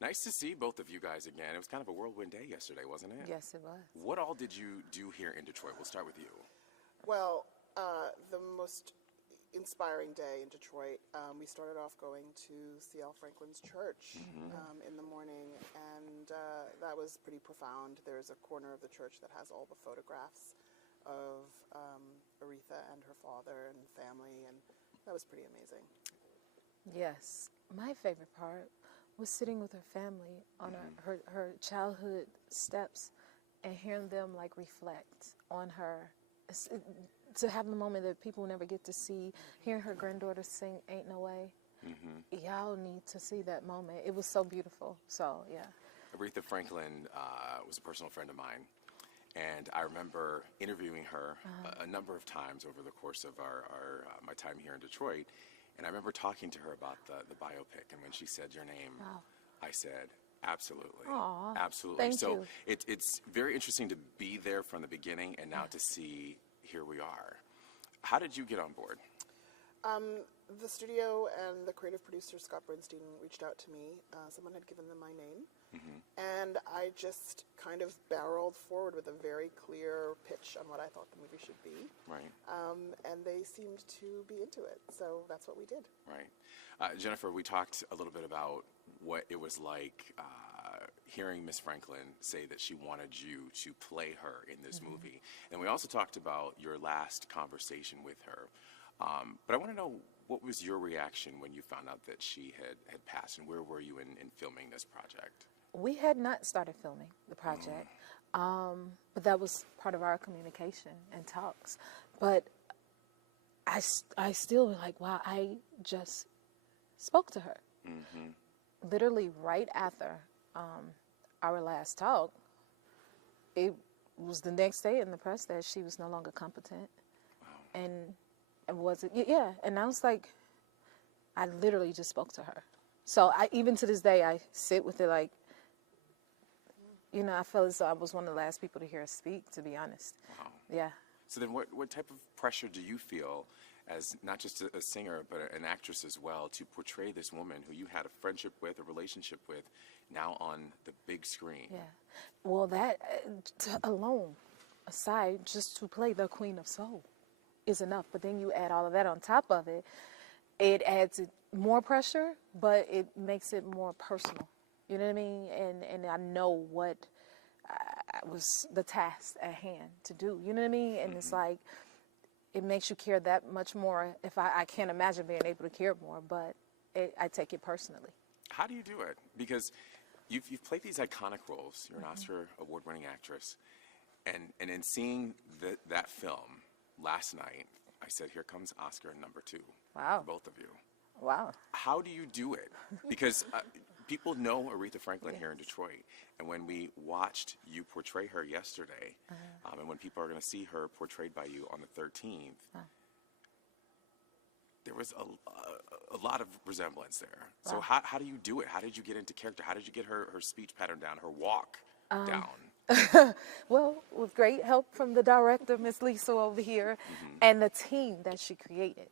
Nice to see both of you guys again. It was kind of a whirlwind day yesterday, wasn't it? Yes, it was. What all did you do here in Detroit? We'll start with you. Well, the most inspiring day in Detroit, we started off going to C.L. Franklin's church in the morning, and that was pretty profound. There's a corner of the church that has all the photographs of Aretha and her father and family, and that was pretty amazing. Yes. My favorite part was sitting with her family on her childhood steps and hearing them like reflect on her. To have the moment that people never get to see, hearing her granddaughter sing Ain't No Way. Y'all need to see that moment. It was so beautiful. So, yeah. Aretha Franklin was a personal friend of mine, and I remember interviewing her a number of times over the course of my time here in Detroit. And I remember talking to her about the biopic, and when she said your name, I said, absolutely. Aww, absolutely. Thank so you. It's very interesting to be there from the beginning and now to see here we are. How did you get on board? The studio and the creative producer, Scott Bernstein, reached out to me. Someone had given them my name. And I just kind of barreled forward with a very clear pitch on what I thought the movie should be. Right. And they seemed to be into it. So that's what we did. Right. Jennifer, we talked a little bit about what it was like hearing Miss Franklin say that she wanted you to play her in this movie. And we also talked about your last conversation with her. But I want to know, what was your reaction when you found out that she had passed, and where were you in filming this project? We had not started filming the project, but that was part of our communication and talks. But I still was like, wow, I just spoke to her. Literally right after our last talk, it was the next day in the press that she was no longer competent. Wow. And it wasn't, yeah, and I was like, I literally just spoke to her. So even to this day, I sit with it like, you know, I felt as though I was one of the last people to hear her speak, to be honest. Wow. Yeah. So then what type of pressure do you feel as not just a singer, but an actress as well, to portray this woman who you had a friendship with, a relationship with, now on the big screen? Yeah. Well, that alone, aside, just to play the Queen of Soul is enough. But then you add all of that on top of it, it adds more pressure, but it makes it more personal. You know what I mean? And I know what was the task at hand to do. You know what I mean? And it's like, it makes you care that much more. If I can't imagine being able to care more, but I take it personally. How do you do it? Because you've played these iconic roles. You're an Oscar award-winning actress. And in seeing that film last night, I said, here comes Oscar #2. Wow. For both of you. Wow. How do you do it? Because people know Aretha Franklin here in Detroit. And when we watched you portray her yesterday, and when people are going to see her portrayed by you on the 13th, there was a lot of resemblance there. So how do you do it? How did you get into character? How did you get her speech pattern down, her walk down? Well, with great help from the director, Miss Lisa over here, and the team that she created.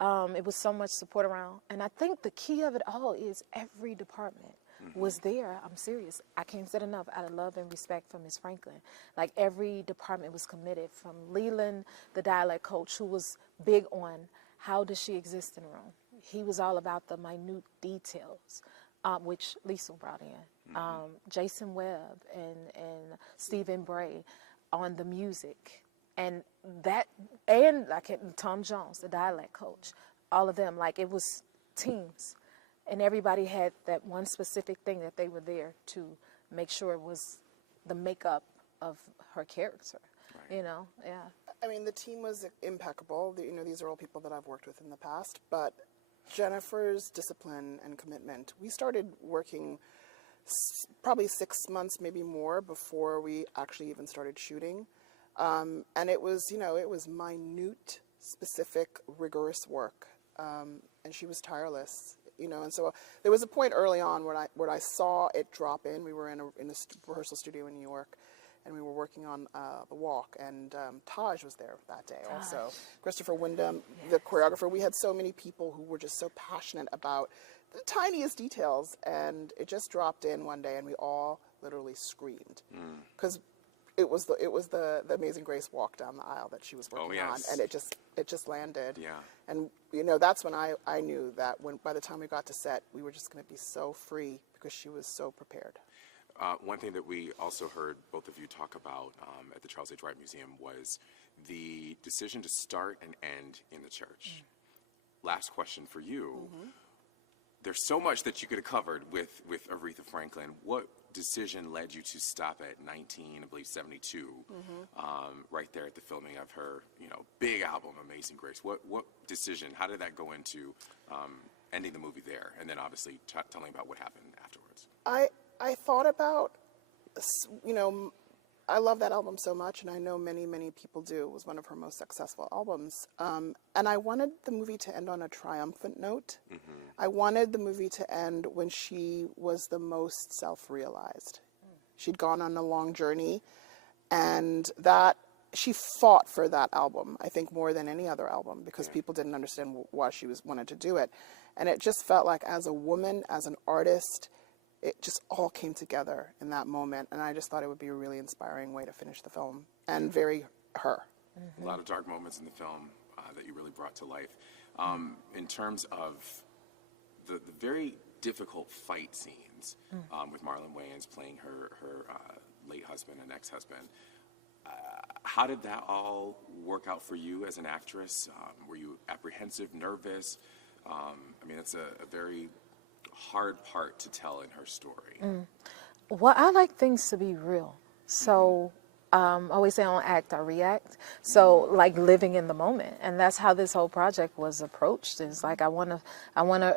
It was so much support around. And I think the key of it all is every department was there. I'm serious. I can't say it enough. Out of love and respect for Miss Franklin. Like, every department was committed, from Leland, the dialect coach, who was big on how does she exist in a room. He was all about the minute details, which Lisa brought in. Jason Webb and Stephen Bray on the music. And like Tom Jones, the dialect coach, all of them, like, it was teams. And everybody had that one specific thing that they were there to make sure it was the makeup of her character, you know, yeah. I mean, the team was impeccable. You know, these are all people that I've worked with in the past, but Jennifer's discipline and commitment, we started working probably 6 months, maybe more, before we actually even started shooting. And it was, you know, it was minute, specific, rigorous work. And she was tireless, you know. And so there was a point early on where I saw it drop in. We were in a rehearsal studio in New York, and we were working on the walk. And Taj was there that day also. Christopher Wyndham, the choreographer. We had so many people who were just so passionate about the tiniest details, and it just dropped in one day, and we all literally screamed because it was the Amazing Grace walk down the aisle that she was working on, and it just landed. Yeah. And that's when I knew that by the time we got to set, we were just going to be so free because she was so prepared. One thing that we also heard both of you talk about at the Charles H. Wright Museum was the decision to start and end in the church. Last question for you. There's so much that you could have covered with Aretha Franklin. What decision led you to stop at 19, I believe 72, right there at the filming of her, big album, Amazing Grace? What decision, how did that go into ending the movie there? And then obviously telling about what happened afterwards. I thought about, I love that album so much, and I know many, many people do. It was one of her most successful albums. And I wanted the movie to end on a triumphant note. I wanted the movie to end when she was the most self-realized. She'd gone on a long journey, and that she fought for that album, I think, more than any other album, because people didn't understand why she wanted to do it. And it just felt like, as a woman, as an artist, it just all came together in that moment, and I just thought it would be a really inspiring way to finish the film, and very her. A lot of dark moments in the film that you really brought to life. In terms of the very difficult fight scenes with Marlon Wayans playing her late husband and ex-husband, how did that all work out for you as an actress? Were you apprehensive, nervous? It's a very hard part to tell in her story. Well, I like things to be real. So I always say I don't act, I react. So like living in the moment. And that's how this whole project was approached. Is like I wanna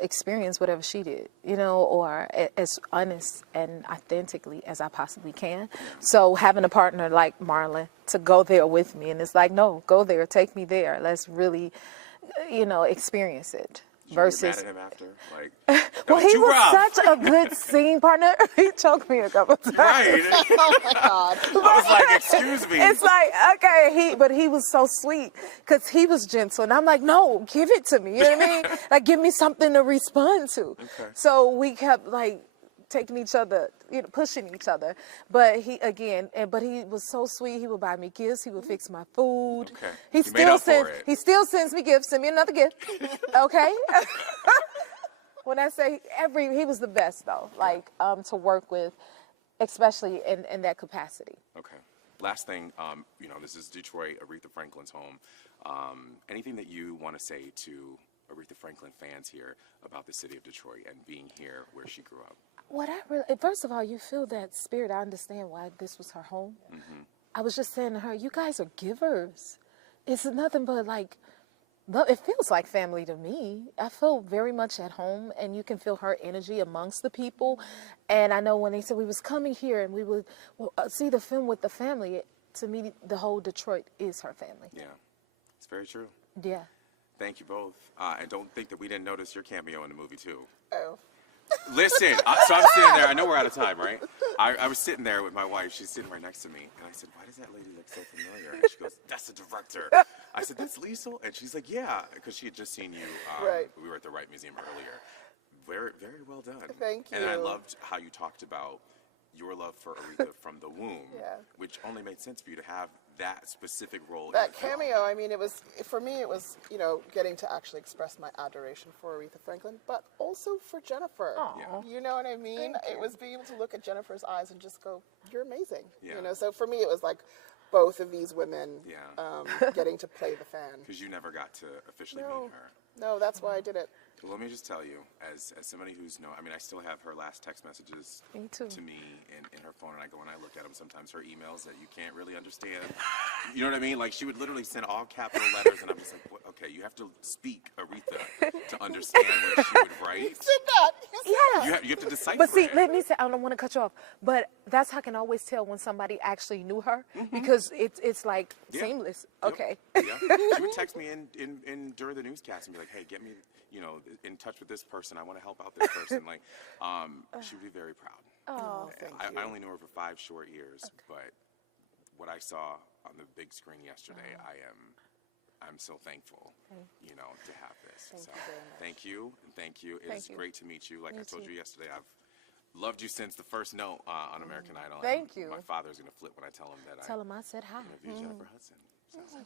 experience whatever she did, or as honest and authentically as I possibly can. So having a partner like Marlon to go there with me, and it's like, no, go there, take me there. Let's really, experience it. Versus, you were mad at him after? Like, well, he was rough. such a good scene partner. He choked me a couple times. Right. Oh my God. I was like, excuse me. It's like, okay, but he was so sweet because he was gentle. And I'm like, no, give it to me. You know what I mean? Like, give me something to respond to. Okay. So we kept like taking each other, pushing each other. But he was so sweet. He would buy me gifts. He would fix my food. Okay. He still sends me gifts. Send me another gift. Okay. When I say he was the best though, to work with, especially in that capacity. Okay. Last thing, this is Detroit, Aretha Franklin's home. Anything that you want to say to Aretha Franklin fans here about the city of Detroit and being here where she grew up? First of all, you feel that spirit. I understand why this was her home. I was just saying to her, you guys are givers. It's nothing but it feels like family to me. I feel very much at home, and you can feel her energy amongst the people. And I know when they said we was coming here and we would see the film with the family, to me, the whole Detroit is her family. Yeah, it's very true. Yeah. Thank you both. And don't think that we didn't notice your cameo in the movie, too. Oh. Listen, so I'm sitting there. I know we're out of time, right? I was sitting there with my wife. She's sitting right next to me. And I said, why does that lady look so familiar? And she goes, that's the director. I said, that's Liesl? And she's like, yeah, because she had just seen you. Right. We were at the Wright Museum earlier. Very, very well done. Thank you. And I loved how you talked about your love for Aretha from the womb, which only made sense for you to have that specific role. That cameo, for me, it was, getting to actually express my adoration for Aretha Franklin, but also for Jennifer. Aww. You know what I mean? Thank you. It was being able to look at Jennifer's eyes and just go, you're amazing. Yeah. So for me, it was like both of these women getting to play the fan. Because you never got to officially meet her. No, that's why I did it. Well, let me just tell you, as somebody who's I still have her last text messages Me too. to me in her phone, and I go and I look at them sometimes, her emails that you can't really understand. You know what I mean? Like, she would literally send all capital letters, and I'm just like, what? Okay, you have to speak Aretha to understand what she would write. You said that. Yeah. You have to decipher But see, it. let me say, I don't want to cut you off, but that's how I can always tell when somebody actually knew her, because it's like seamless. Yep. Okay. Yeah. She would text me in during the newscast and be like, hey, get me, in touch with this person. I want to help out this person. She would be very proud. Oh, thank you. I only knew her for 5 short years, but what I saw on the big screen yesterday, I am I'm so thankful, you know, to have this. Thank So you very much. thank you, and thank you. It's you. great to meet you. Like You I told too. you yesterday, I've loved you since the first note on American Idol. Thank and you. My father's going to flip when I tell him that Tell him I said hi. I interviewed Jennifer Hudson. So.